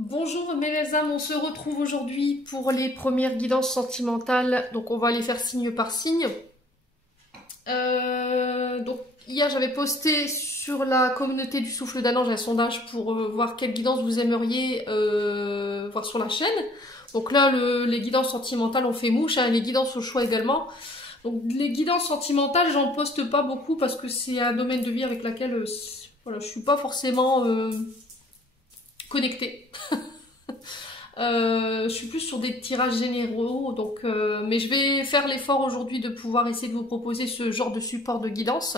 Bonjour mes belles âmes, on se retrouve aujourd'hui pour les premières guidances sentimentales. Donc on va les faire signe par signe. Donc hier j'avais posté sur la communauté du souffle d'un ange un sondage pour voir quelle guidance vous aimeriez voir sur la chaîne. Donc là les guidances sentimentales ont fait mouche, hein, les guidances au choix également. Donc les guidances sentimentales j'en poste pas beaucoup parce que c'est un domaine de vie avec lequel voilà, je suis pas forcément connectée. Je suis plus sur des tirages généraux, donc, mais je vais faire l'effort aujourd'hui de pouvoir essayer de vous proposer ce genre de support de guidance.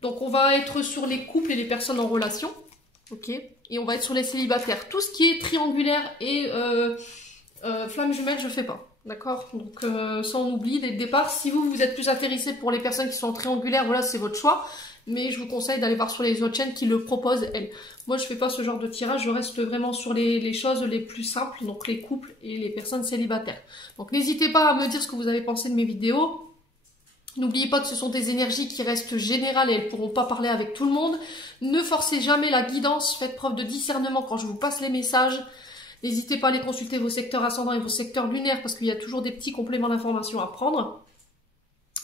Donc on va être sur les couples et les personnes en relation, ok, et on va être sur les célibataires. Tout ce qui est triangulaire et flamme jumelle, je fais pas, d'accord. Donc ça on oublie dès le départ. Si vous êtes plus intéressé pour les personnes qui sont en triangulaire, voilà, c'est votre choix. Mais je vous conseille d'aller voir sur les autres chaînes qui le proposent, elles. Moi, je fais pas ce genre de tirage, je reste vraiment sur les choses les plus simples, donc les couples et les personnes célibataires. Donc n'hésitez pas à me dire ce que vous avez pensé de mes vidéos. N'oubliez pas que ce sont des énergies qui restent générales et elles ne pourront pas parler avec tout le monde. Ne forcez jamais la guidance, faites preuve de discernement quand je vous passe les messages. N'hésitez pas à aller consulter vos secteurs ascendants et vos secteurs lunaires parce qu'il y a toujours des petits compléments d'information à prendre.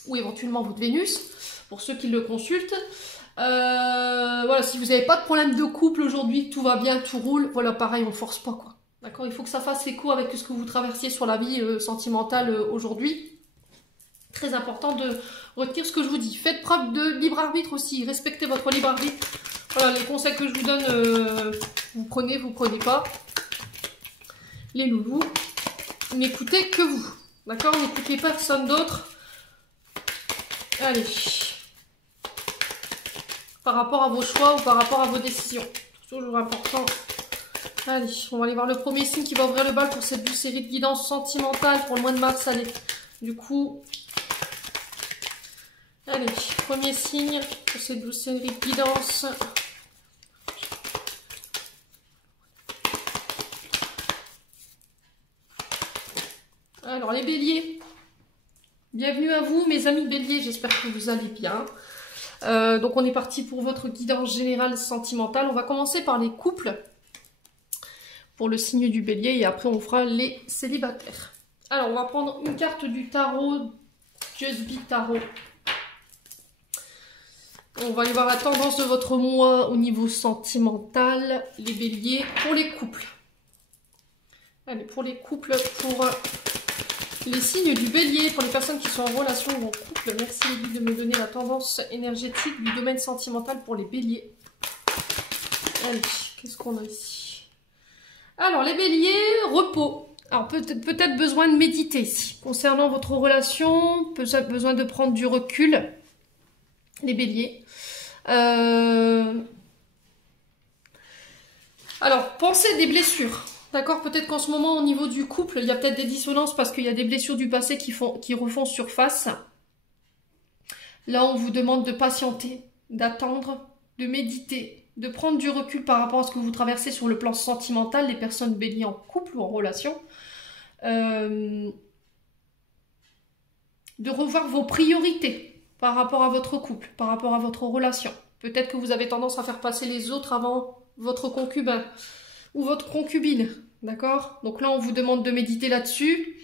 Ou éventuellement votre Vénus, pour ceux qui le consultent. Voilà, si vous n'avez pas de problème de couple aujourd'hui, tout va bien, tout roule, voilà, pareil, on force pas, quoi. D'accord, il faut que ça fasse écho avec ce que vous traversiez sur la vie sentimentale aujourd'hui. Très important de retenir ce que je vous dis. Faites preuve de libre arbitre aussi, respectez votre libre arbitre. Voilà, les conseils que je vous donne, vous prenez pas. Les loulous, n'écoutez que vous. D'accord, n'écoutez personne d'autre. Allez. Par rapport à vos choix ou par rapport à vos décisions. Toujours important. Allez, on va aller voir le premier signe qui va ouvrir le bal pour cette douce série de guidance sentimentale pour le mois de mars. Allez, du coup... Allez, premier signe pour cette douce série de guidance. Alors, les béliers. Bienvenue à vous, mes amis béliers. J'espère que vous allez bien. Donc on est parti pour votre guidance générale sentimentale. On va commencer par les couples pour le signe du bélier et après on fera les célibataires. Alors on va prendre une carte du tarot, Just Be Tarot. On va aller voir la tendance de votre mois au niveau sentimental, les béliers, pour les couples. Allez, pour les couples, pour les signes du bélier, pour les personnes qui sont en relation ou en couple. Merci de me donner la tendance énergétique du domaine sentimental pour les béliers. Allez, qu'est-ce qu'on a ici? Alors, les béliers, repos. Alors, peut-être besoin de méditer ici. Concernant votre relation, peut-être besoin de prendre du recul. Les béliers. Alors, pensez des blessures. D'accord, peut-être qu'en ce moment, au niveau du couple, il y a peut-être des dissonances parce qu'il y a des blessures du passé qui refont surface. Là, on vous demande de patienter, d'attendre, de méditer, de prendre du recul par rapport à ce que vous traversez sur le plan sentimental, les personnes béliers en couple ou en relation. De revoir vos priorités par rapport à votre couple, par rapport à votre relation. Peut-être que vous avez tendance à faire passer les autres avant votre concubin ou votre concubine, d'accord? Donc là, on vous demande de méditer là-dessus.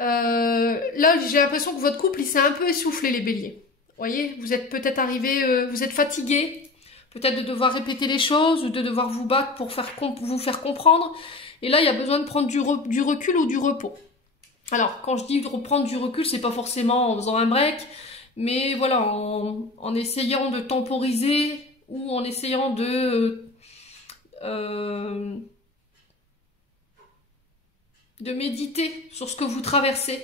Là, j'ai l'impression que votre couple, il s'est un peu essoufflé, les béliers. Vous voyez, vous êtes peut-être arrivé, vous êtes fatigué, peut-être de devoir répéter les choses ou de devoir vous battre pour vous faire comprendre. Et là, il y a besoin de prendre du recul ou du repos. Alors, quand je dis de reprendre du recul, c'est pas forcément en faisant un break, mais voilà, en essayant de temporiser ou en essayant de méditer sur ce que vous traversez.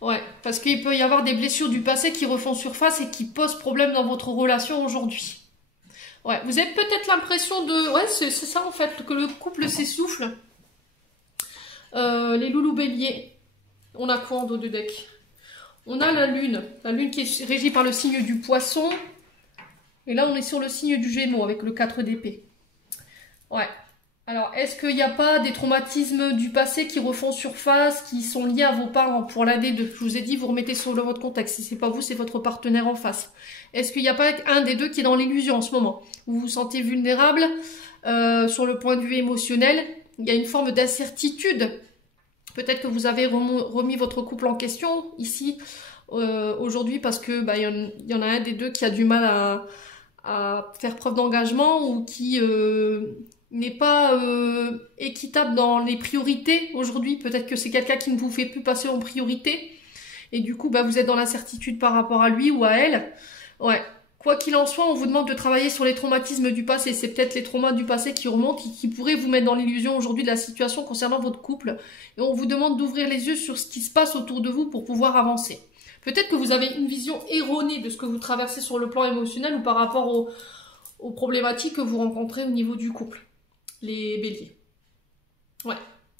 Ouais, parce qu'il peut y avoir des blessures du passé qui refont surface et qui posent problème dans votre relation aujourd'hui. Ouais, vous avez peut-être l'impression de... Ouais, c'est ça en fait, que le couple s'essouffle. Les loulous béliers. On a quoi en dos de deck? On a la lune qui est régie par le signe du poisson. Et là, on est sur le signe du Gémeaux avec le 4 d'épée. Ouais. Alors, est-ce qu'il n'y a pas des traumatismes du passé qui refont surface, qui sont liés à vos parents pour l'un des deux? Je vous ai dit, vous remettez sur votre contexte. Si c'est pas vous, c'est votre partenaire en face. Est-ce qu'il n'y a pas un des deux qui est dans l'illusion en ce moment? Vous vous sentez vulnérable sur le point de vue émotionnel. Il y a une forme d'incertitude. Peut-être que vous avez remis votre couple en question ici aujourd'hui parce que il y en a un des deux qui a du mal à faire preuve d'engagement ou qui n'est pas équitable dans les priorités aujourd'hui. Peut-être que c'est quelqu'un qui ne vous fait plus passer en priorité et du coup vous êtes dans l'incertitude par rapport à lui ou à elle. Ouais. Quoi qu'il en soit, on vous demande de travailler sur les traumatismes du passé. C'est peut-être les traumas du passé qui remontent, qui pourraient vous mettre dans l'illusion aujourd'hui de la situation concernant votre couple. Et on vous demande d'ouvrir les yeux sur ce qui se passe autour de vous pour pouvoir avancer. Peut-être que vous avez une vision erronée de ce que vous traversez sur le plan émotionnel ou par rapport aux problématiques que vous rencontrez au niveau du couple. Les béliers. Ouais.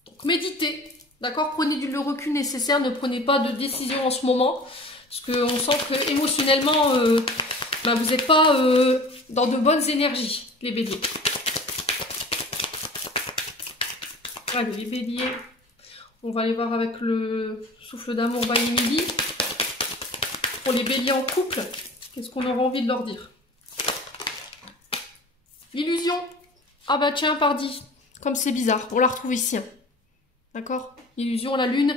Donc méditez, d'accord? Prenez le recul nécessaire, ne prenez pas de décision en ce moment. Parce qu'on sent que émotionnellement... vous n'êtes pas dans de bonnes énergies, les béliers. Allez, les béliers, on va aller voir avec le souffle d'amour by Emily. Pour les béliers en couple, qu'est-ce qu'on aura envie de leur dire? L'illusion. Ah bah tiens, pardi. Comme c'est bizarre, on la retrouve ici. Hein. D'accord? L'illusion, la lune.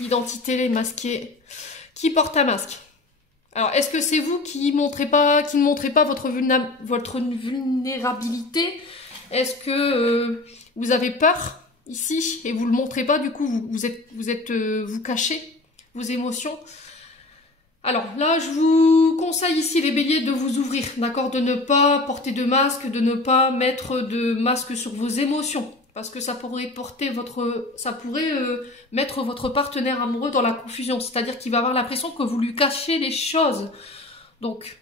L'identité masquée. Qui porte un masque? Alors, est-ce que c'est vous qui ne montrez pas votre vulnérabilité? Est-ce que vous avez peur ici et vous le montrez pas? Du coup, vous cachez vos émotions. Alors là, je vous conseille ici les béliers de vous ouvrir, d'accord, de ne pas porter de masque, de ne pas mettre de masque sur vos émotions. Parce que ça pourrait mettre votre partenaire amoureux dans la confusion. C'est-à-dire qu'il va avoir l'impression que vous lui cachez les choses. Donc,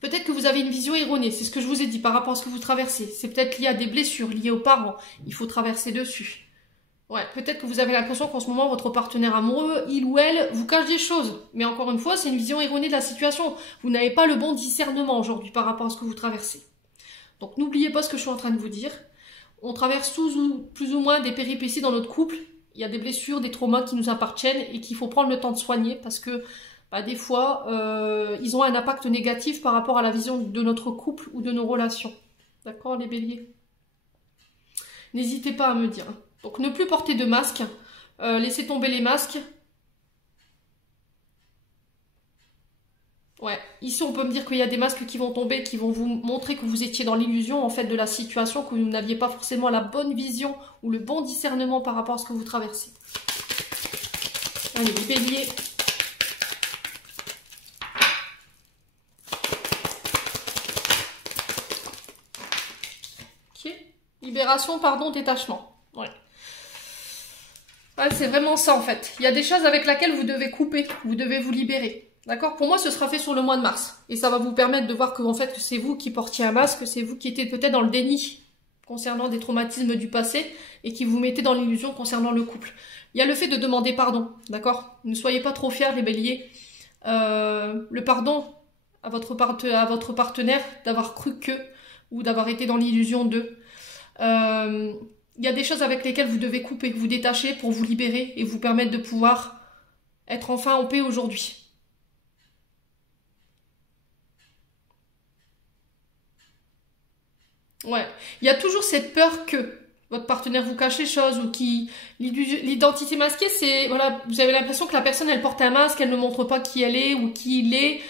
peut-être que vous avez une vision erronée. C'est ce que je vous ai dit par rapport à ce que vous traversez. C'est peut-être lié à des blessures, liées aux parents. Il faut traverser dessus. Ouais, peut-être que vous avez l'impression qu'en ce moment, votre partenaire amoureux, il ou elle, vous cache des choses. Mais encore une fois, c'est une vision erronée de la situation. Vous n'avez pas le bon discernement aujourd'hui par rapport à ce que vous traversez. Donc, n'oubliez pas ce que je suis en train de vous dire. On traverse plus ou moins des péripéties dans notre couple. Il y a des blessures, des traumas qui nous appartiennent et qu'il faut prendre le temps de soigner parce que des fois, ils ont un impact négatif par rapport à la vision de notre couple ou de nos relations. D'accord, les béliers? N'hésitez pas à me dire. Donc, ne plus porter de masque. Laissez tomber les masques. Ouais, ici on peut me dire qu'il y a des masques qui vont tomber, qui vont vous montrer que vous étiez dans l'illusion en fait de la situation, que vous n'aviez pas forcément la bonne vision ou le bon discernement par rapport à ce que vous traversez. Allez, les béliers. Ok. Libération, pardon, détachement. Ouais. Ouais, c'est vraiment ça en fait. Il y a des choses avec lesquelles vous devez couper, vous devez vous libérer. D'accord? Pour moi, ce sera fait sur le mois de mars. Et ça va vous permettre de voir que, en fait, que c'est vous qui portiez un masque, c'est vous qui étiez peut-être dans le déni concernant des traumatismes du passé et qui vous mettez dans l'illusion concernant le couple. Il y a le fait de demander pardon, d'accord? Ne soyez pas trop fiers, les béliers. Le pardon à votre partenaire d'avoir cru que ou d'avoir été dans l'illusion d'eux. Il y a des choses avec lesquelles vous devez couper, vous détacher pour vous libérer et vous permettre de pouvoir être enfin en paix aujourd'hui. Ouais, il y a toujours cette peur que votre partenaire vous cache les choses ou qui... L'identité masquée, c'est... Voilà, vous avez l'impression que la personne, elle porte un masque, elle ne montre pas qui elle est ou qui il est,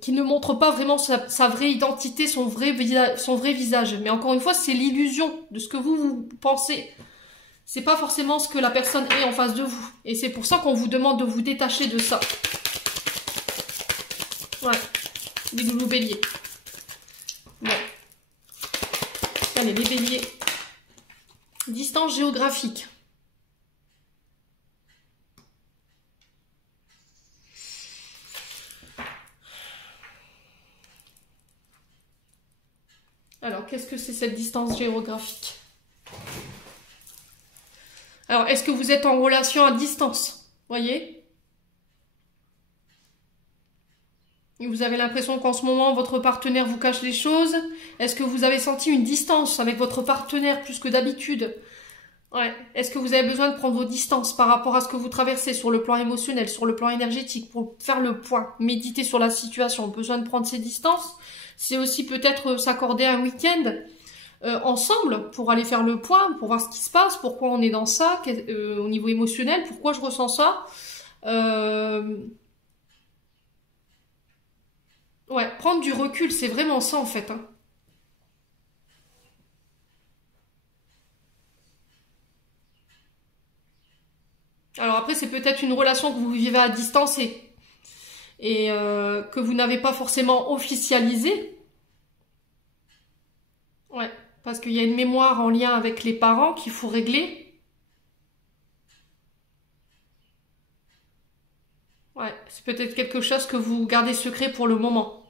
qui ne montre pas vraiment sa vraie identité, son vrai visage. Mais encore une fois, c'est l'illusion de ce que vous pensez. C'est pas forcément ce que la personne est en face de vous. Et c'est pour ça qu'on vous demande de vous détacher de ça. Ouais, les loulous béliers. Bon. Allez, les béliers. Distance géographique. Alors, qu'est-ce que c'est cette distance géographique? Alors, est-ce que vous êtes en relation à distance? Voyez? Et vous avez l'impression qu'en ce moment, votre partenaire vous cache les choses. Est-ce que vous avez senti une distance avec votre partenaire plus que d'habitude? Ouais. Est-ce que vous avez besoin de prendre vos distances par rapport à ce que vous traversez sur le plan émotionnel, sur le plan énergétique, pour faire le point, méditer sur la situation, besoin de prendre ses distances? C'est aussi peut-être s'accorder un week-end ensemble pour aller faire le point, pour voir ce qui se passe, pourquoi on est dans ça, au niveau émotionnel, pourquoi je ressens ça. Ouais, prendre du recul, c'est vraiment ça en fait, hein. Alors après, c'est peut-être une relation que vous vivez à distance et que vous n'avez pas forcément officialisée. Ouais, parce qu'il y a une mémoire en lien avec les parents qu'il faut régler. Ouais, c'est peut-être quelque chose que vous gardez secret pour le moment.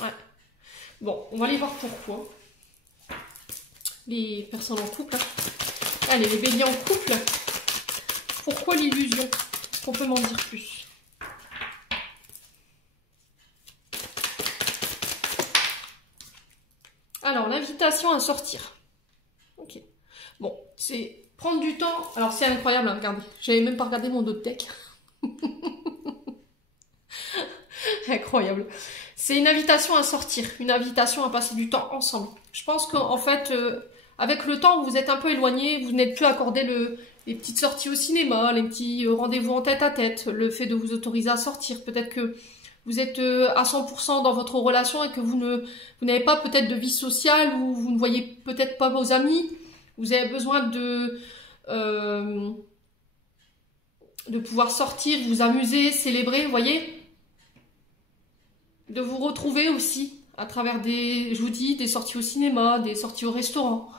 Ouais. Bon, on va aller voir pourquoi. Les personnes en couple. Allez, les béliers en couple. Pourquoi l'illusion? Est-ce qu'on peut m'en dire plus? Alors, l'invitation à sortir. Ok. Bon, c'est prendre du temps. Alors, c'est incroyable, hein, regardez. J'avais même pas regardé mon dos de deck. Incroyable. C'est une invitation à sortir, une invitation à passer du temps ensemble. Je pense qu'en fait, avec le temps, vous êtes un peu éloigné, vous n'êtes plus accordé les petites sorties au cinéma, les petits rendez-vous en tête à tête, le fait de vous autoriser à sortir. Peut-être que vous êtes à 100% dans votre relation et que vous n'avez pas peut-être de vie sociale ou vous ne voyez peut-être pas vos amis. Vous avez besoin de pouvoir sortir, vous amuser, célébrer, vous voyez, de vous retrouver aussi à travers je vous dis, des sorties au cinéma, des sorties au restaurant.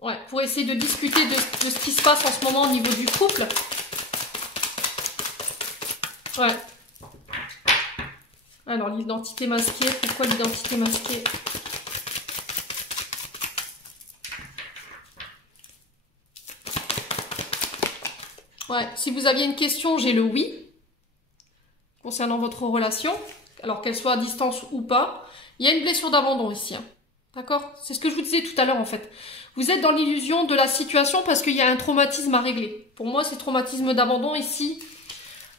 Ouais, pour essayer de discuter de ce qui se passe en ce moment au niveau du couple. Ouais. Alors, l'identité masquée, pourquoi l'identité masquée? Ouais, si vous aviez une question, j'ai le oui concernant votre relation, alors qu'elle soit à distance ou pas. Il y a une blessure d'abandon ici, hein. D'accord? C'est ce que je vous disais tout à l'heure en fait. Vous êtes dans l'illusion de la situation parce qu'il y a un traumatisme à régler. Pour moi, c'est traumatisme d'abandon ici,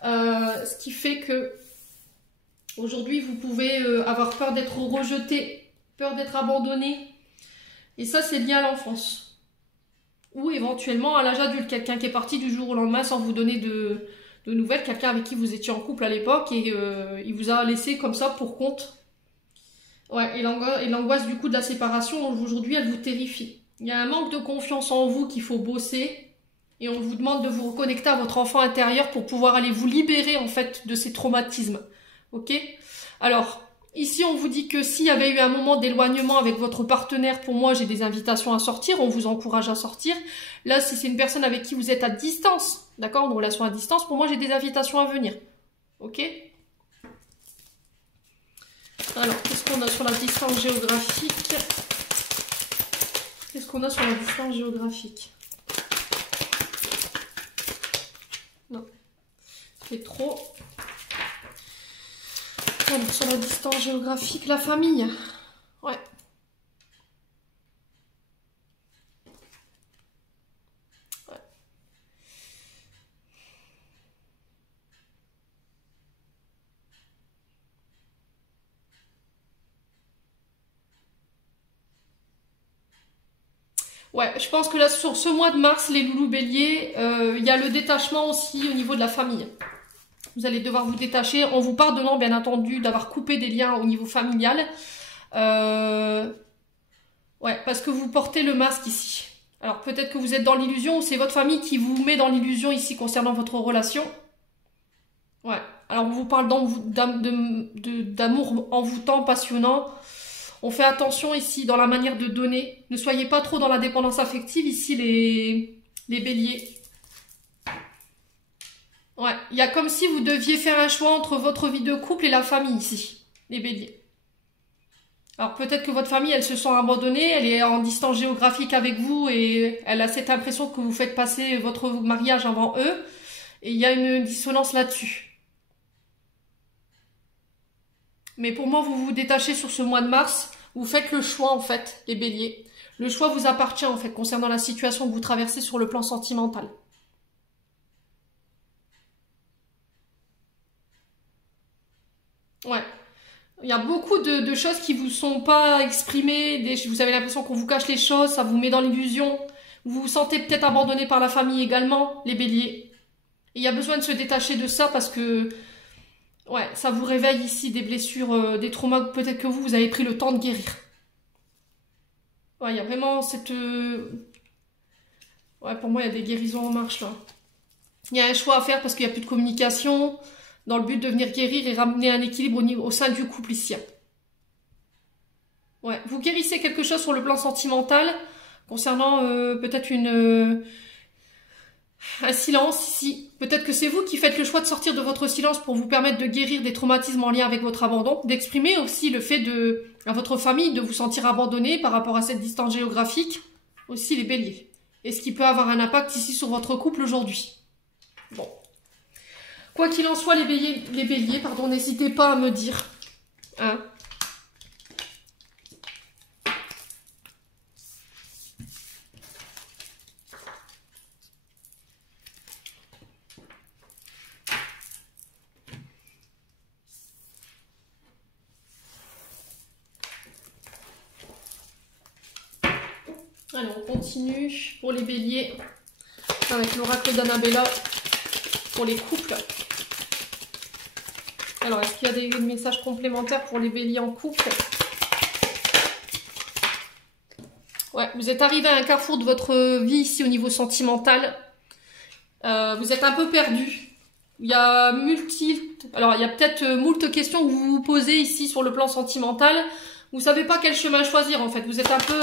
ce qui fait que aujourd'hui, vous pouvez avoir peur d'être rejeté, peur d'être abandonné. Et ça, c'est lié à l'enfance. Ou éventuellement à l'âge adulte, quelqu'un qui est parti du jour au lendemain sans vous donner de nouvelles, quelqu'un avec qui vous étiez en couple à l'époque et il vous a laissé comme ça pour compte. Ouais, et l'angoisse du coup de la séparation, aujourd'hui, elle vous terrifie. Il y a un manque de confiance en vous qu'il faut bosser et on vous demande de vous reconnecter à votre enfant intérieur pour pouvoir aller vous libérer en fait de ces traumatismes. Ok? Alors, ici on vous dit que s'il y avait eu un moment d'éloignement avec votre partenaire, pour moi j'ai des invitations à sortir, on vous encourage à sortir. Là, si c'est une personne avec qui vous êtes à distance, d'accord, une relation à distance, pour moi j'ai des invitations à venir. Ok? Alors, qu'est-ce qu'on a sur la distance géographique? Qu'est-ce qu'on a sur la distance géographique? Non, c'est trop. Alors, sur la distance géographique, la famille. Ouais. Ouais, je pense que là, sur ce mois de mars, les loulous béliers, il y a le détachement aussi au niveau de la famille. Vous allez devoir vous détacher en vous pardonnant, bien entendu, d'avoir coupé des liens au niveau familial. Ouais, parce que vous portez le masque ici. Alors peut-être que vous êtes dans l'illusion ou c'est votre famille qui vous met dans l'illusion ici concernant votre relation. Ouais, alors on vous parle d'amour envoûtant, passionnant. On fait attention ici dans la manière de donner. Ne soyez pas trop dans la dépendance affective ici les béliers. Ouais, il y a comme si vous deviez faire un choix entre votre vie de couple et la famille ici, les béliers. Alors peut-être que votre famille, elle se sent abandonnée, elle est en distance géographique avec vous et elle a cette impression que vous faites passer votre mariage avant eux. Et il y a une dissonance là-dessus. Mais pour moi, vous vous détachez sur ce mois de mars. Vous faites le choix, en fait, les béliers. Le choix vous appartient, en fait, concernant la situation que vous traversez sur le plan sentimental. Ouais. Il y a beaucoup de choses qui vous sont pas exprimées. Vous avez l'impression qu'on vous cache les choses, ça vous met dans l'illusion. Vous vous sentez peut-être abandonné par la famille également, les béliers. Et il y a besoin de se détacher de ça parce que ouais, ça vous réveille ici des blessures, des traumas que peut-être que vous avez pris le temps de guérir. Ouais, il y a vraiment cette... Ouais, pour moi, il y a des guérisons en marche, là. Il y a un choix à faire parce qu'il n'y a plus de communication dans le but de venir guérir et ramener un équilibre au sein du couple ici. Ouais, vous guérissez quelque chose sur le plan sentimental concernant peut-être un silence ici. Peut-être que c'est vous qui faites le choix de sortir de votre silence pour vous permettre de guérir des traumatismes en lien avec votre abandon, d'exprimer aussi le fait à votre famille de vous sentir abandonné par rapport à cette distance géographique, aussi les béliers. Et ce qui peut avoir un impact ici sur votre couple aujourd'hui. Bon. Quoi qu'il en soit, les béliers, pardon, n'hésitez pas à me dire. Hein. Alors, on continue pour les béliers avec l'oracle d'Annabella pour les couples. Alors, est-ce qu'il y a des messages complémentaires pour les béliers en couple? Ouais, vous êtes arrivé à un carrefour de votre vie ici au niveau sentimental. Vous êtes un peu perdu. Il y a Alors, il y a peut-être moult questions que vous vous posez ici sur le plan sentimental. Vous savez pas quel chemin choisir en fait. Vous êtes un peu...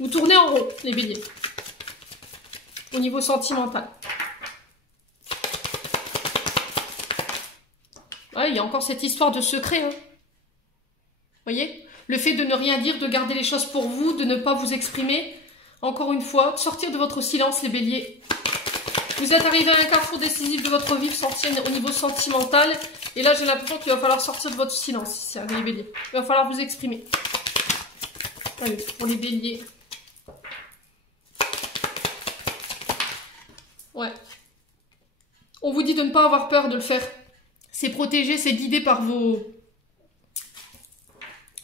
Vous tournez en rond, les béliers. Au niveau sentimental. Ouais, il y a encore cette histoire de secret. Hein. Voyez? Le fait de ne rien dire, de garder les choses pour vous, de ne pas vous exprimer. Encore une fois, sortir de votre silence, les béliers. Vous êtes arrivé à un carrefour décisif de votre vie, sortir au niveau sentimental. Et là, j'ai l'impression qu'il va falloir sortir de votre silence, ici, les béliers. Il va falloir vous exprimer. Allez, pour les béliers. Ouais. On vous dit de ne pas avoir peur de le faire. C'est protégé, c'est guidé par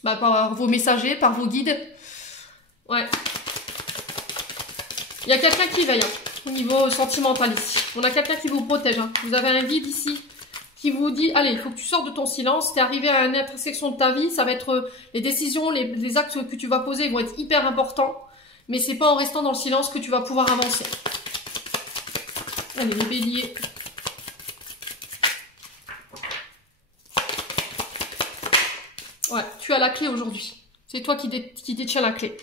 par vos messagers, par vos guides. Ouais. Il y a quelqu'un qui veille au niveau sentimental ici. On a quelqu'un qui vous protège. Hein. Vous avez un guide ici qui vous dit, allez, il faut que tu sors de ton silence. Tu es arrivé à une intersection de ta vie. Ça va être les décisions, les actes que tu vas poser vont être hyper importants. Mais c'est pas en restant dans le silence que tu vas pouvoir avancer. Allez, les béliers. Ouais, tu as la clé aujourd'hui. C'est toi qui détiens la clé.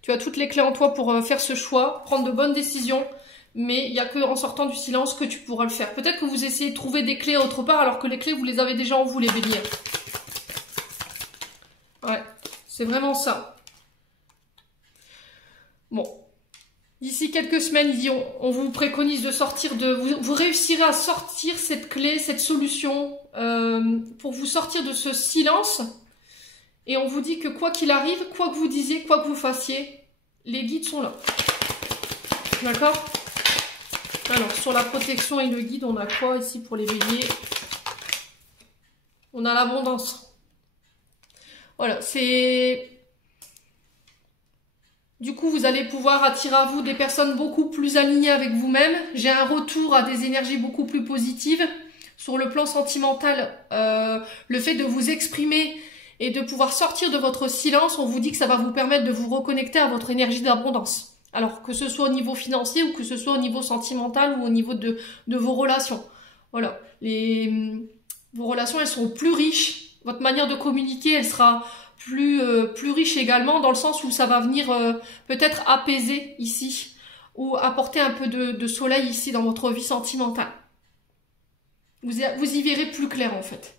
Tu as toutes les clés en toi pour faire ce choix, prendre de bonnes décisions, mais il n'y a que en sortant du silence que tu pourras le faire. Peut-être que vous essayez de trouver des clés autre part, alors que les clés, vous les avez déjà en vous, les béliers. Ouais, c'est vraiment ça. Bon. D'ici quelques semaines, on vous préconise de sortir de... Vous réussirez à sortir cette clé, cette solution, pour vous sortir de ce silence. Et on vous dit que quoi qu'il arrive, quoi que vous disiez, quoi que vous fassiez, les guides sont là. D'accord? Alors, sur la protection et le guide, on a quoi ici pour les béliers? On a l'abondance. Voilà, c'est... Du coup, vous allez pouvoir attirer à vous des personnes beaucoup plus alignées avec vous-même. J'ai un retour à des énergies beaucoup plus positives. Sur le plan sentimental, le fait de vous exprimer et de pouvoir sortir de votre silence, on vous dit que ça va vous permettre de vous reconnecter à votre énergie d'abondance. Alors que ce soit au niveau financier ou que ce soit au niveau sentimental ou au niveau de vos relations. Voilà. Vos relations, elles sont plus riches. Votre manière de communiquer, elle sera plus riche également, dans le sens où ça va venir peut-être apaiser ici, ou apporter un peu de soleil ici dans votre vie sentimentale. Vous y verrez plus clair en fait.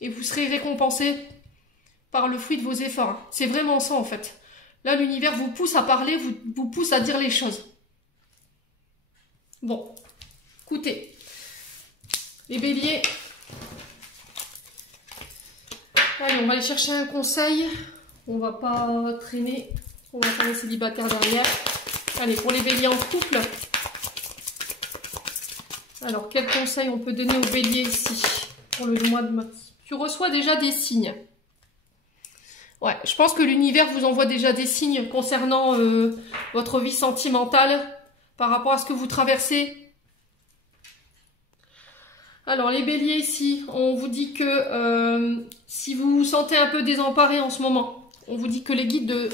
Et vous serez récompensé par le fruit de vos efforts. C'est vraiment ça en fait. Là, l'univers vous pousse à parler, vous pousse à dire les choses. Bon, écoutez, les béliers, allez, on va aller chercher un conseil. On va pas traîner, on va faire les célibataires derrière. Allez, pour les béliers en couple. Alors, quel conseil on peut donner aux béliers ici pour le mois de mars? Tu reçois déjà des signes. Ouais, je pense que l'univers vous envoie déjà des signes concernant votre vie sentimentale par rapport à ce que vous traversez. Alors, les béliers ici, on vous dit que si vous vous sentez un peu désemparé en ce moment, on vous dit que les guides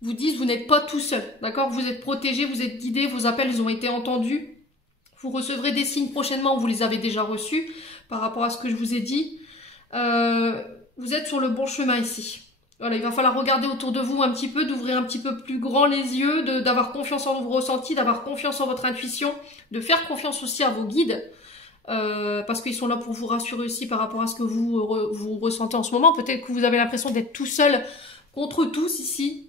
vous disent vous n'êtes pas tout seul, d'accord? Vous êtes protégé, vous êtes guidé, vos appels ils ont été entendus. Vous recevrez des signes prochainement, vous les avez déjà reçus par rapport à ce que je vous ai dit. Vous êtes sur le bon chemin ici. Voilà, il va falloir regarder autour de vous un petit peu, d'ouvrir un petit peu plus grand les yeux, d'avoir confiance en vos ressentis, d'avoir confiance en votre intuition, de faire confiance aussi à vos guides, parce qu'ils sont là pour vous rassurer aussi par rapport à ce que vous ressentez en ce moment. Peut-être que vous avez l'impression d'être tout seul contre tous ici,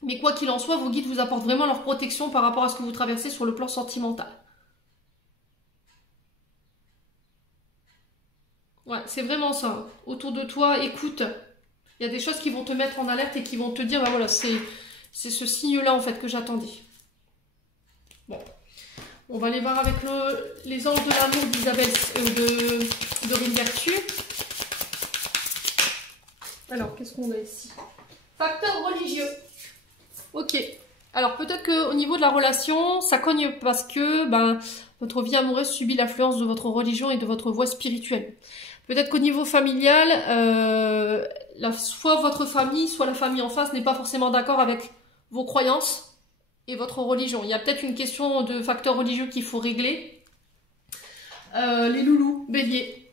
mais quoi qu'il en soit, vos guides vous apportent vraiment leur protection par rapport à ce que vous traversez sur le plan sentimental. Ouais, c'est vraiment ça. Autour de toi, écoute. Il y a des choses qui vont te mettre en alerte et qui vont te dire, bah voilà, c'est ce signe-là en fait que j'attendais. Bon, on va aller voir avec les anges de l'amour d'Isabelle de Ringertu. Alors, qu'est-ce qu'on a ici? Facteur religieux. Ok. Alors, peut-être qu'au niveau de la relation, ça cogne parce que votre vie amoureuse subit l'influence de votre religion et de votre voie spirituelle. Peut-être qu'au niveau familial, soit votre famille, soit la famille en face n'est pas forcément d'accord avec vos croyances et votre religion. Il y a peut-être une question de facteur religieux qu'il faut régler. Les loulous, bélier.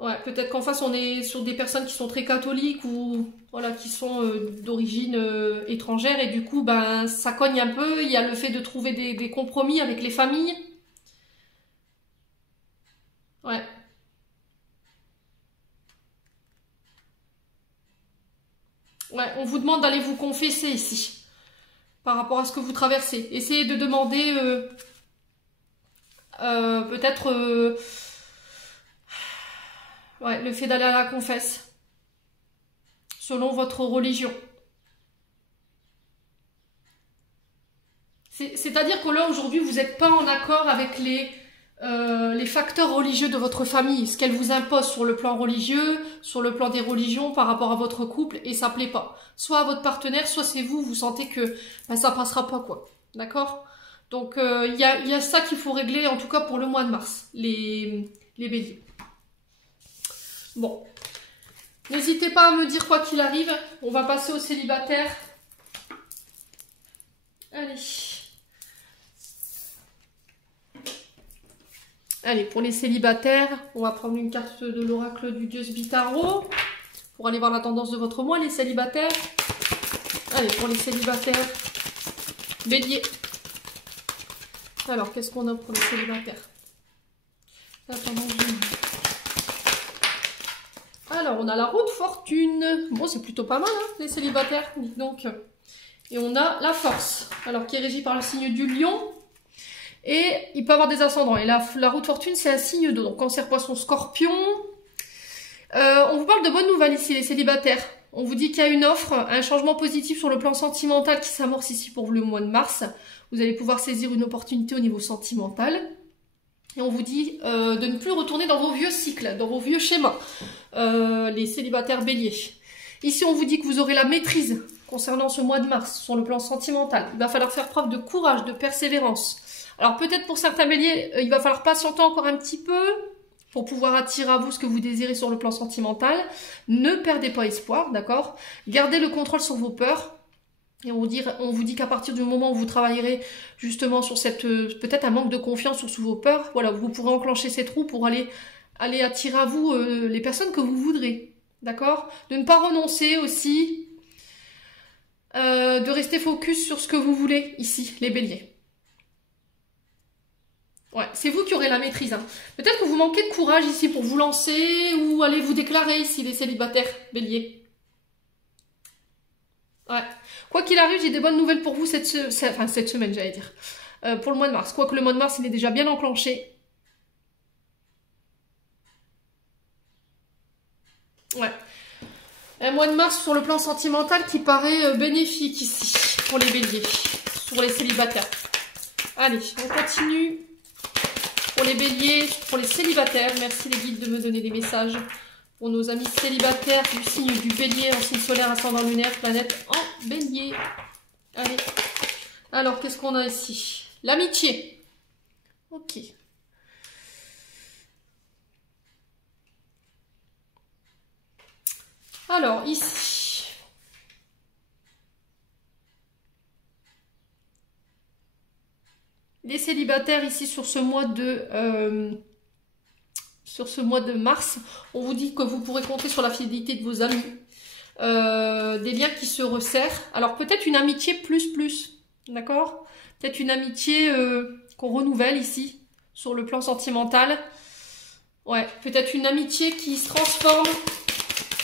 Ouais, peut-être qu'en face on est sur des personnes qui sont très catholiques ou voilà, qui sont d'origine étrangère et du coup ça cogne un peu. Il y a le fait de trouver des compromis avec les familles. Ouais. Ouais, on vous demande d'aller vous confesser ici par rapport à ce que vous traversez. Essayez de demander peut-être ouais, le fait d'aller à la confesse selon votre religion. C'est-à-dire que là aujourd'hui vous n'êtes pas en accord avec les facteurs religieux de votre famille, ce qu'elle vous impose sur le plan religieux, sur le plan des religions par rapport à votre couple, et ça plaît pas. Soit à votre partenaire, soit c'est vous, vous sentez que ça passera pas, quoi. D'accord? Donc il y a ça qu'il faut régler, en tout cas pour le mois de mars, les béliers. Bon. N'hésitez pas à me dire quoi qu'il arrive. On va passer aux célibataires. Allez. Allez, pour les célibataires, on va prendre une carte de l'oracle du dieu Sbitaro pour aller voir la tendance de votre mois, les célibataires. Allez, pour les célibataires, bélier. Alors, qu'est-ce qu'on a pour les célibataires? La tendance du mois. Alors, on a la roue de fortune. Bon, c'est plutôt pas mal, hein, les célibataires, dites donc. Et on a la force, alors qui est régie par le signe du lion. Et il peut avoir des ascendants. Et la roue de fortune, c'est un signe d'eau. Donc, cancer, poisson, scorpion. On vous parle de bonnes nouvelles ici, les célibataires. On vous dit qu'il y a une offre, un changement positif sur le plan sentimental qui s'amorce ici pour le mois de mars. Vous allez pouvoir saisir une opportunité au niveau sentimental. Et on vous dit de ne plus retourner dans vos vieux cycles, dans vos vieux schémas, les célibataires béliers. Ici, on vous dit que vous aurez la maîtrise concernant ce mois de mars sur le plan sentimental. Il va falloir faire preuve de courage, de persévérance. Alors peut-être pour certains béliers, il va falloir patienter encore un petit peu pour pouvoir attirer à vous ce que vous désirez sur le plan sentimental. Ne perdez pas espoir, d'accord? Gardez le contrôle sur vos peurs. Et on vous dit qu'à partir du moment où vous travaillerez justement sur cette peut-être un manque de confiance sur vos peurs, voilà, vous pourrez enclencher cette roue pour aller attirer à vous les personnes que vous voudrez, d'accord? De ne pas renoncer aussi, de rester focus sur ce que vous voulez ici, les béliers. Ouais, c'est vous qui aurez la maîtrise. Hein. Peut-être que vous manquez de courage ici pour vous lancer ou aller vous déclarer ici, les célibataires béliers. Ouais. Quoi qu'il arrive, j'ai des bonnes nouvelles pour vous cette semaine, j'allais dire. pour le mois de mars. Quoique le mois de mars, il est déjà bien enclenché. Ouais. Un mois de mars sur le plan sentimental qui paraît bénéfique ici, pour les béliers, sur les célibataires. Allez, on continue. Pour les béliers, pour les célibataires, merci les guides de me donner des messages. Pour nos amis célibataires du signe du bélier, en signe solaire, ascendant lunaire, planète en bélier. Allez. Alors, qu'est-ce qu'on a ici? L'amitié. Ok. Alors, ici. Les célibataires ici sur ce mois de mars, on vous dit que vous pourrez compter sur la fidélité de vos amis. Des liens qui se resserrent. Alors peut-être une amitié plus, d'accord? Peut-être une amitié qu'on renouvelle ici, sur le plan sentimental. Ouais, peut-être une amitié qui se transforme,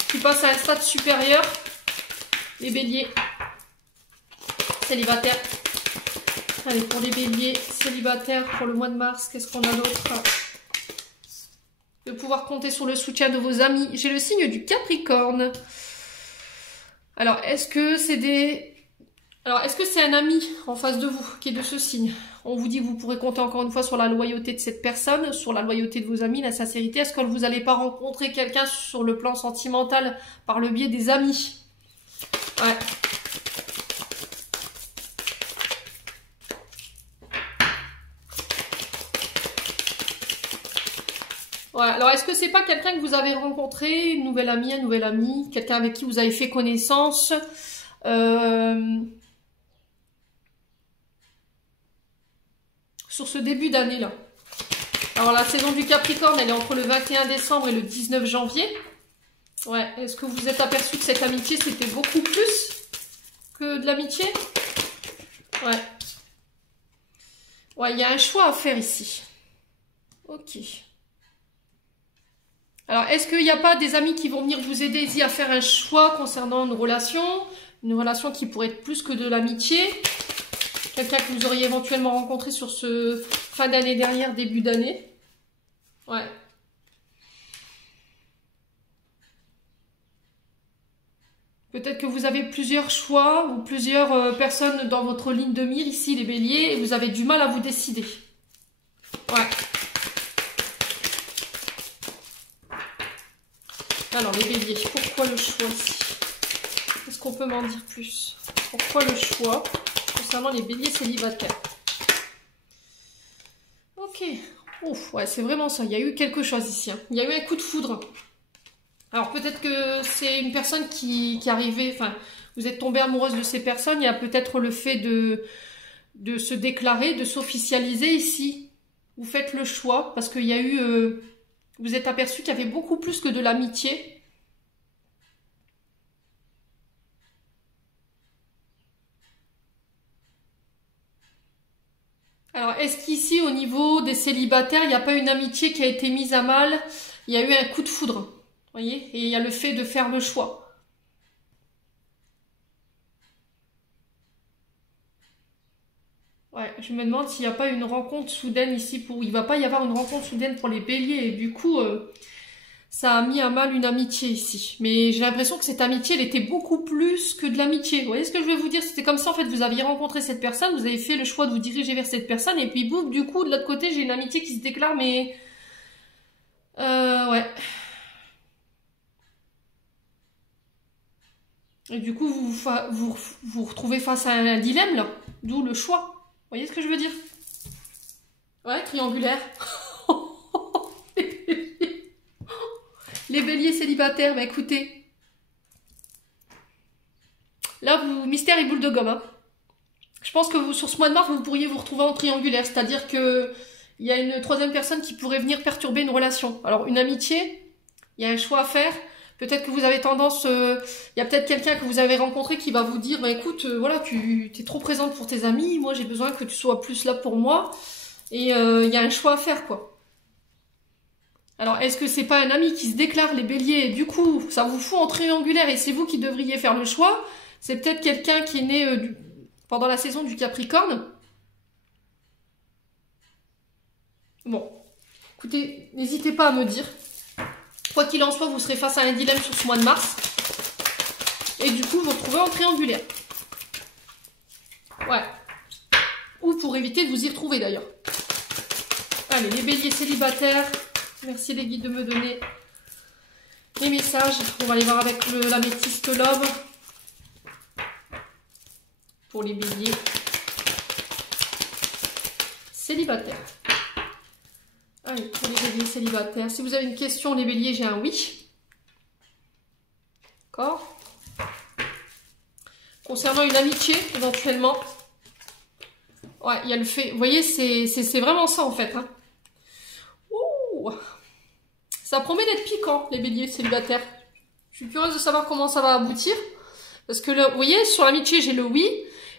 qui passe à un stade supérieur. Les béliers célibataires. Allez, pour les béliers célibataires pour le mois de mars, qu'est-ce qu'on a d'autre? De pouvoir compter sur le soutien de vos amis. J'ai le signe du Capricorne. Alors, est-ce que c'est un ami en face de vous qui est de ce signe? On vous dit que vous pourrez compter encore une fois sur la loyauté de cette personne, sur la loyauté de vos amis, la sincérité. Est-ce que vous n'allez pas rencontrer quelqu'un sur le plan sentimental par le biais des amis? Ouais. Ouais, alors est-ce que c'est pas quelqu'un que vous avez rencontré, une nouvelle amie, un nouvel ami, quelqu'un avec qui vous avez fait connaissance sur ce début d'année là? Alors la saison du Capricorne, elle est entre le 21 décembre et le 19 janvier. Ouais, est-ce que vous vous êtes aperçu que cette amitié c'était beaucoup plus que de l'amitié? Ouais. Ouais, il y a un choix à faire ici. Ok. Alors, est-ce qu'il n'y a pas des amis qui vont venir vous aider ici à faire un choix concernant une relation qui pourrait être plus que de l'amitié? Quelqu'un que vous auriez éventuellement rencontré sur ce fin d'année dernière, début d'année? Ouais. Peut-être que vous avez plusieurs choix ou plusieurs personnes dans votre ligne de mire ici, les béliers, et vous avez du mal à vous décider. Ouais. Alors, les béliers, pourquoi le choix ici? Est-ce qu'on peut m'en dire plus? Pourquoi le choix concernant les béliers célibataires? Ok. Ouf, ouais, c'est vraiment ça. Il y a eu quelque chose ici. Hein. Il y a eu un coup de foudre. Alors, peut-être que c'est une personne qui arrivait... Enfin, vous êtes tombé amoureuse de ces personnes. Il y a peut-être le fait de se déclarer, de s'officialiser ici. Vous faites le choix parce qu'il y a eu... vous êtes aperçu qu'il y avait beaucoup plus que de l'amitié. Alors, est-ce qu'ici, au niveau des célibataires, il n'y a pas une amitié qui a été mise à mal? Il y a eu un coup de foudre, vous voyez? Et il y a le fait de faire le choix. Ouais, je me demande s'il n'y a pas une rencontre soudaine ici il va pas y avoir une rencontre soudaine pour les béliers et du coup ça a mis à mal une amitié ici. Mais j'ai l'impression que cette amitié elle était beaucoup plus que de l'amitié. Vous voyez ce que je veux vous dire? C'était comme ça en fait, vous aviez rencontré cette personne, vous avez fait le choix de vous diriger vers cette personne et puis boum, du coup de l'autre côté j'ai une amitié qui se déclare mais ouais. Et du coup vous retrouvez face à un dilemme là, d'où le choix. Vous voyez ce que je veux dire? Ouais, triangulaire. Les béliers célibataires, bah écoutez. Là, mystère et boule de gomme. Hein. Je pense que sur ce mois de mars, vous pourriez vous retrouver en triangulaire. C'est-à-dire que il y a une troisième personne qui pourrait venir perturber une relation. Alors, une amitié, il y a un choix à faire. Peut-être que vous avez tendance... il y a peut-être quelqu'un que vous avez rencontré qui va vous dire, bah écoute, voilà, tu es trop présente pour tes amis, moi j'ai besoin que tu sois plus là pour moi. Et il y a un choix à faire, quoi. Alors, est-ce que c'est pas un ami qui se déclare, les béliers, et du coup, ça vous fout en triangulaire et c'est vous qui devriez faire le choix? C'est peut-être quelqu'un qui est né pendant la saison du Capricorne. Bon, écoutez, n'hésitez pas à me dire. Quoi qu'il en soit, vous serez face à un dilemme sur ce mois de mars. Et du coup, vous vous retrouvez en triangulaire. Ouais. Ou pour éviter de vous y retrouver d'ailleurs. Allez, les béliers célibataires. Merci les guides de me donner les messages. On va aller voir avec l'améthyste l'aube. Pour les béliers célibataires. Allez, pour les béliers célibataires. Si vous avez une question, les béliers, j'ai un oui. D'accord. Concernant une amitié, éventuellement. Ouais, il y a le fait. Vous voyez, c'est vraiment ça, en fait. Hein. Ouh. Ça promet d'être piquant, les béliers célibataires. Je suis curieuse de savoir comment ça va aboutir. Parce que là, vous voyez, sur l'amitié, j'ai le oui.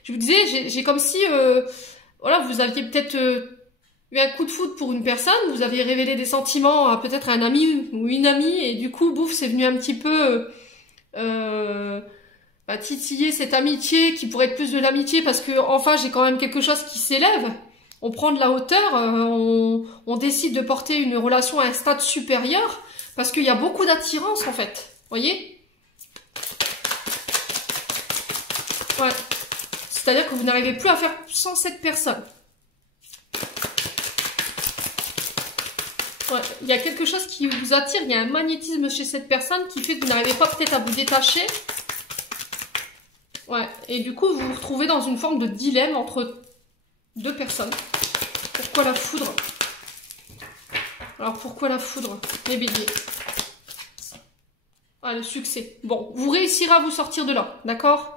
Je vous disais, j'ai comme si... voilà, vous aviez peut-être... eu un coup de foudre pour une personne, vous avez révélé des sentiments à peut-être un ami ou une amie, et du coup, bouf, c'est venu un petit peu titiller cette amitié qui pourrait être plus de l'amitié, parce que enfin, j'ai quand même quelque chose qui s'élève, on prend de la hauteur, on décide de porter une relation à un stade supérieur, parce qu'il y a beaucoup d'attirance en fait, vous voyez? Ouais, c'est-à-dire que vous n'arrivez plus à faire sans cette personne. Ouais, il y a quelque chose qui vous attire, il y a un magnétisme chez cette personne qui fait que vous n'arrivez pas peut-être à vous détacher. Ouais, et du coup, vous vous retrouvez dans une forme de dilemme entre deux personnes. Pourquoi la foudre? Alors, pourquoi la foudre, les béliers? Ah, le succès. Bon, vous réussirez à vous sortir de là, d'accord?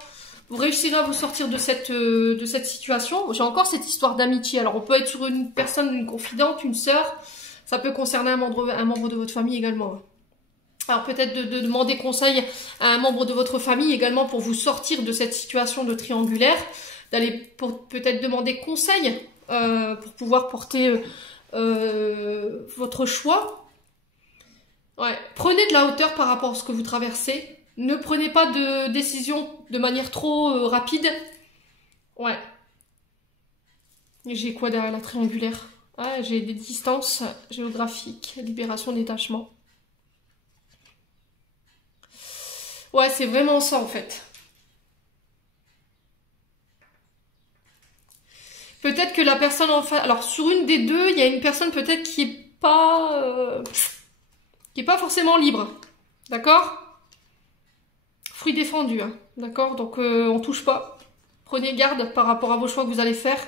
Vous réussirez à vous sortir de cette situation. J'ai encore cette histoire d'amitié. Alors, on peut être sur une personne, une confidente, une sœur. Ça peut concerner un membre de votre famille également. Alors peut-être de demander conseil à un membre de votre famille également pour vous sortir de cette situation de triangulaire. D'aller peut-être demander conseil pour pouvoir porter votre choix. Ouais. Prenez de la hauteur par rapport à ce que vous traversez. Ne prenez pas de décision de manière trop rapide. Ouais. J'ai quoi derrière la triangulaire? Ah, j'ai des distances géographiques, libération, détachement. Ouais, c'est vraiment ça en fait. Peut-être que la personne en face... Alors, sur une des deux, il y a une personne peut-être qui est pas forcément libre. D'accord? Fruit défendu, hein. D'accord? Donc, on touche pas. Prenez garde par rapport à vos choix que vous allez faire.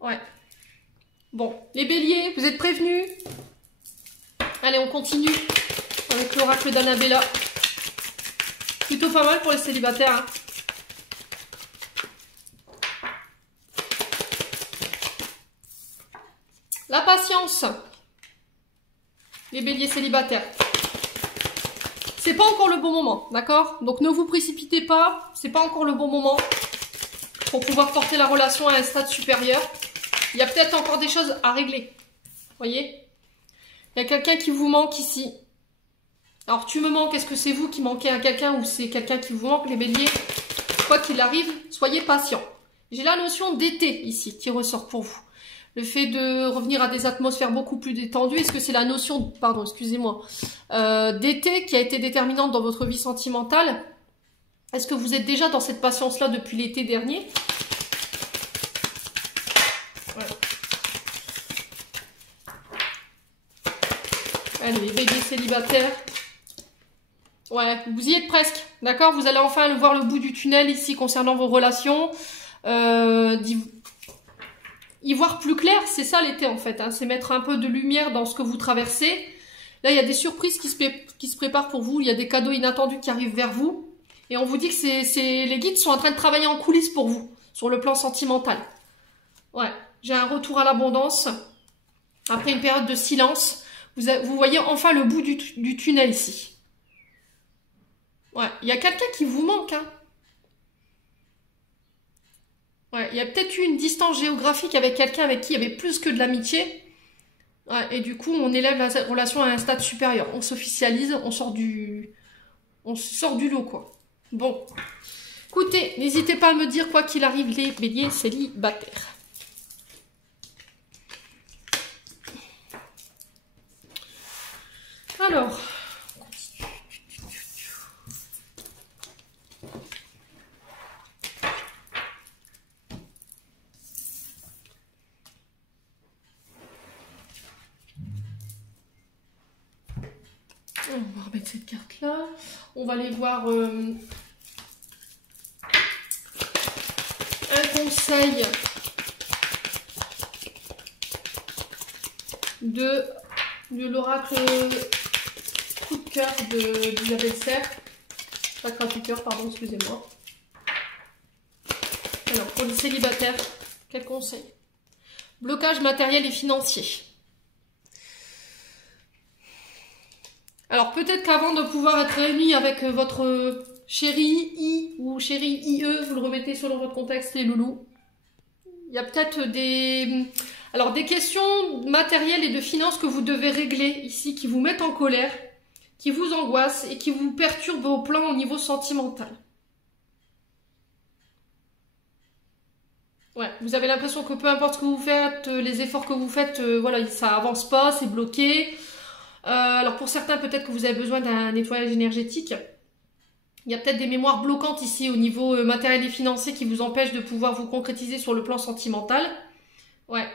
Ouais. Bon, les béliers, vous êtes prévenus. Allez, on continue avec l'oracle d'Annabella. Plutôt pas mal pour les célibataires. Hein. La patience. Les béliers célibataires. C'est pas encore le bon moment, d'accord? Donc ne vous précipitez pas, c'est pas encore le bon moment pour pouvoir porter la relation à un stade supérieur. Il y a peut-être encore des choses à régler. Voyez? Il y a quelqu'un qui vous manque ici. Alors, tu me manques, est-ce que c'est vous qui manquez à quelqu'un ou c'est quelqu'un qui vous manque, les béliers? Quoi qu'il arrive, soyez patient. J'ai la notion d'été ici qui ressort pour vous. Le fait de revenir à des atmosphères beaucoup plus détendues, est-ce que c'est la notion, pardon, excusez-moi, d'été qui a été déterminante dans votre vie sentimentale? Est-ce que vous êtes déjà dans cette patience-là depuis l'été dernier? Ouais. Allez, les béliers célibataires. Ouais, vous y êtes presque, d'accord? Vous allez enfin voir le bout du tunnel ici concernant vos relations. Y voir plus clair, c'est ça l'été en fait. Hein, c'est mettre un peu de lumière dans ce que vous traversez. Là, il y a des surprises qui se préparent pour vous. Il y a des cadeaux inattendus qui arrivent vers vous. Et on vous dit que les guides sont en train de travailler en coulisses pour vous, sur le plan sentimental. Ouais, j'ai un retour à l'abondance. Après une période de silence, vous voyez enfin le bout du tunnel ici. Ouais, il y a quelqu'un qui vous manque, hein. Ouais, il y a peut-être eu une distance géographique avec quelqu'un avec qui il y avait plus que de l'amitié. Ouais, et du coup, on élève la relation à un stade supérieur. On s'officialise, on sort du lot, quoi. Bon. Écoutez, n'hésitez pas à me dire quoi qu'il arrive, les béliers célibataires. Alors, on va remettre cette carte là. On va aller voir un conseil de l'oracle coup de cœur d'Isabelle Serre. Chakra coup de cœur, pardon, excusez-moi. Alors, pour les célibataires, quel conseil? Blocage matériel et financier. Alors, peut-être qu'avant de pouvoir être réuni avec votre chéri I ou chéri IE, vous le remettez selon votre contexte, les loulous. Il y a peut-être des questions matérielles et de finances que vous devez régler ici, qui vous mettent en colère, qui vous angoissent et qui vous perturbent au plan au niveau sentimental. Ouais, vous avez l'impression que peu importe ce que vous faites, les efforts que vous faites, voilà, ça avance pas, c'est bloqué. Alors pour certains, peut-être que vous avez besoin d'un nettoyage énergétique. Il y a peut-être des mémoires bloquantes ici au niveau matériel et financier qui vous empêchent de pouvoir vous concrétiser sur le plan sentimental. Ouais.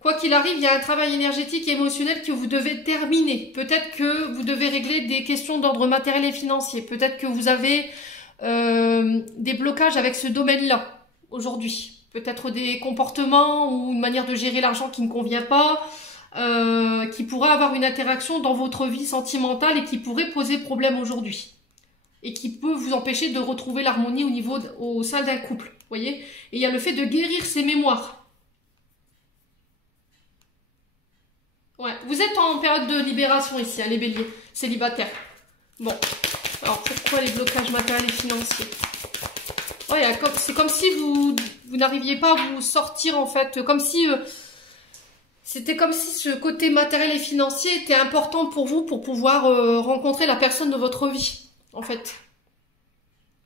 Quoi qu'il arrive, il y a un travail énergétique et émotionnel que vous devez terminer. Peut-être que vous devez régler des questions d'ordre matériel et financier. Peut-être que vous avez des blocages avec ce domaine-là aujourd'hui. Peut-être des comportements ou une manière de gérer l'argent qui ne convient pas, qui pourrait avoir une interaction dans votre vie sentimentale et qui pourrait poser problème aujourd'hui. Et qui peut vous empêcher de retrouver l'harmonie au sein d'un couple. Voyez? Et il y a le fait de guérir ces mémoires. Ouais, vous êtes en période de libération ici, hein, les béliers, célibataires. Bon, alors pourquoi les blocages matériels et financiers? Ouais, c'est comme si vous n'arriviez pas à vous sortir en fait, comme si c'était comme si ce côté matériel et financier était important pour vous pour pouvoir rencontrer la personne de votre vie, en fait.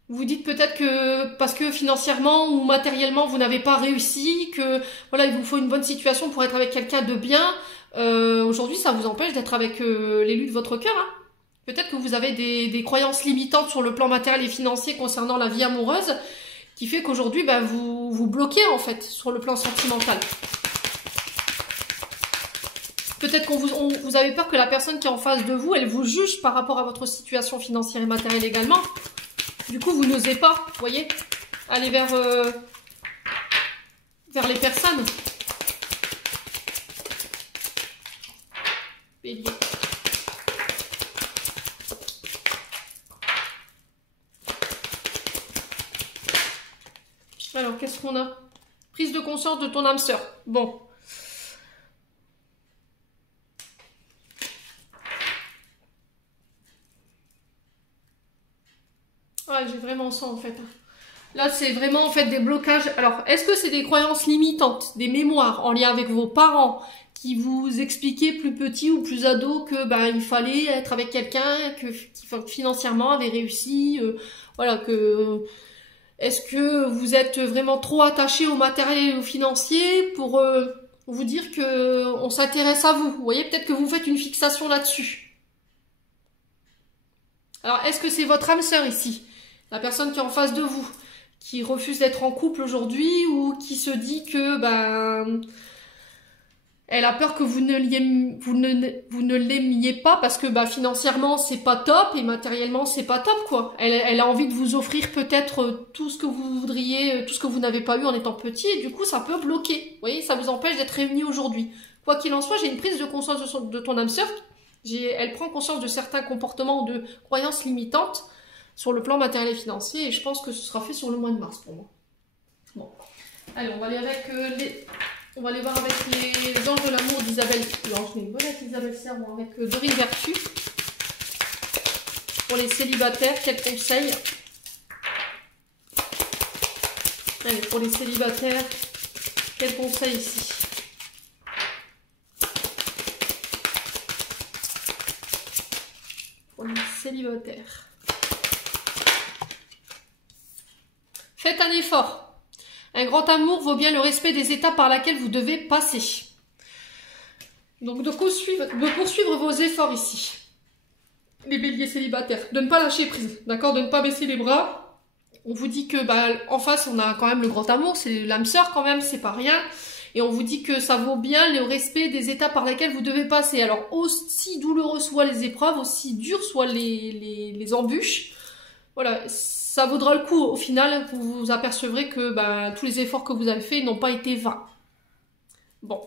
Vous dites peut-être que parce que financièrement ou matériellement vous n'avez pas réussi, que voilà, il vous faut une bonne situation pour être avec quelqu'un de bien. Aujourd'hui, ça vous empêche d'être avec l'élu de votre cœur. Hein. Peut-être que vous avez des croyances limitantes sur le plan matériel et financier concernant la vie amoureuse, qui fait qu'aujourd'hui, bah, vous bloquez en fait sur le plan sentimental. Peut-être que vous avez peur que la personne qui est en face de vous, elle vous juge par rapport à votre situation financière et matérielle également. Du coup, vous n'osez pas, vous voyez, aller vers les personnes. Bélier. Alors, qu'est-ce qu'on a? Prise de conscience de ton âme sœur. Bon. Ouais, j'ai vraiment ça en fait. Là, c'est vraiment en fait des blocages. Alors, est-ce que c'est des croyances limitantes, des mémoires en lien avec vos parents qui vous expliquaient plus petit ou plus ado que il fallait être avec quelqu'un qui financièrement avait réussi, voilà que est-ce que vous êtes vraiment trop attaché au matériel et au financier pour vous dire que on s'intéresse à vous. Vous voyez, peut-être que vous faites une fixation là-dessus. Alors, est-ce que c'est votre âme sœur ici? La personne qui est en face de vous, qui refuse d'être en couple aujourd'hui ou qui se dit que elle a peur que vous ne l'aimiez pas parce que financièrement c'est pas top et matériellement c'est pas top quoi. Elle a envie de vous offrir peut-être tout ce que vous voudriez, tout ce que vous n'avez pas eu en étant petit et du coup ça peut bloquer. Vous voyez, ça vous empêche d'être réunis aujourd'hui. Quoi qu'il en soit, j'ai une prise de conscience de ton âme sœur. Elle prend conscience de certains comportements ou de croyances limitantes sur le plan matériel et financier, et je pense que ce sera fait sur le mois de mars pour moi. Bon, allez, on va aller on va aller voir avec les anges de l'amour d'Isabelle. Alors, je vais avec Isabelle Serre ou avec Dorine Vertu. Pour les célibataires, quels conseils? Allez, pour les célibataires, quels conseils ici? Pour les célibataires. Faites un effort. Un grand amour vaut bien le respect des étapes par lesquelles vous devez passer. Donc de poursuivre vos efforts ici. les béliers célibataires, de ne pas lâcher prise, d'accord, de ne pas baisser les bras. On vous dit que en face on a quand même le grand amour, c'est l'âme sœur quand même, c'est pas rien. Et on vous dit que ça vaut bien le respect des étapes par lesquelles vous devez passer. Alors aussi douloureux soient les épreuves, aussi dures soient les embûches, voilà, ça vaudra le coup. Au final, vous vous apercevrez que tous les efforts que vous avez faits n'ont pas été vains. Bon.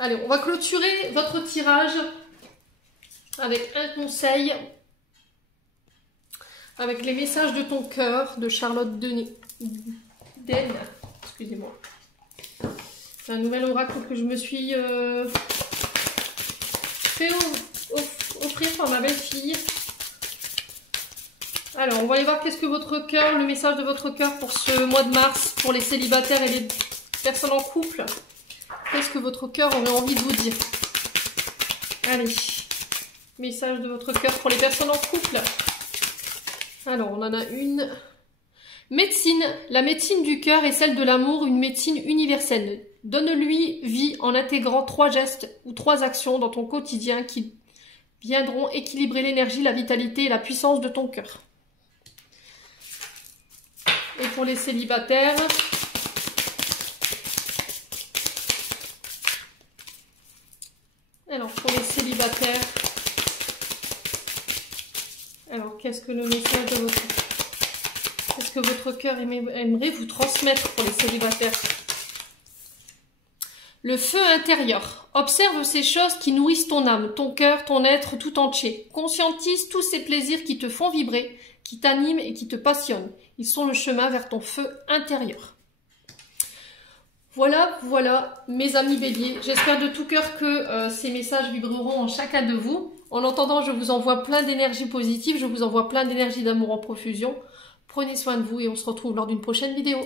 Allez, on va clôturer votre tirage avec un conseil, avec les messages de ton cœur de Charlotte Den. Excusez-moi. C'est un nouvel oracle que je me suis fait offrir par ma belle-fille. Alors, on va aller voir qu'est-ce que votre cœur, le message de votre cœur pour ce mois de mars, pour les célibataires et les personnes en couple. Qu'est-ce que votre cœur aurait envie de vous dire? Allez, message de votre cœur pour les personnes en couple. Alors, on en a une. Médecine. La médecine du cœur est celle de l'amour, une médecine universelle. Donne-lui vie en intégrant 3 gestes ou 3 actions dans ton quotidien qui viendront équilibrer l'énergie, la vitalité et la puissance de ton cœur. Et pour les célibataires, alors pour les célibataires, alors qu'est-ce que le message de votre... Qu'est-ce que votre cœur aimerait vous transmettre pour les célibataires? Le feu intérieur. Observe ces choses qui nourrissent ton âme, ton cœur, ton être tout entier. Conscientise tous ces plaisirs qui te font vibrer, qui t'animent et qui te passionnent. Ils sont le chemin vers ton feu intérieur. Voilà, mes amis béliers. J'espère de tout cœur que ces messages vibreront en chacun de vous. En entendant, je vous envoie plein d'énergie positive, je vous envoie plein d'énergie d'amour en profusion. Prenez soin de vous et on se retrouve lors d'une prochaine vidéo.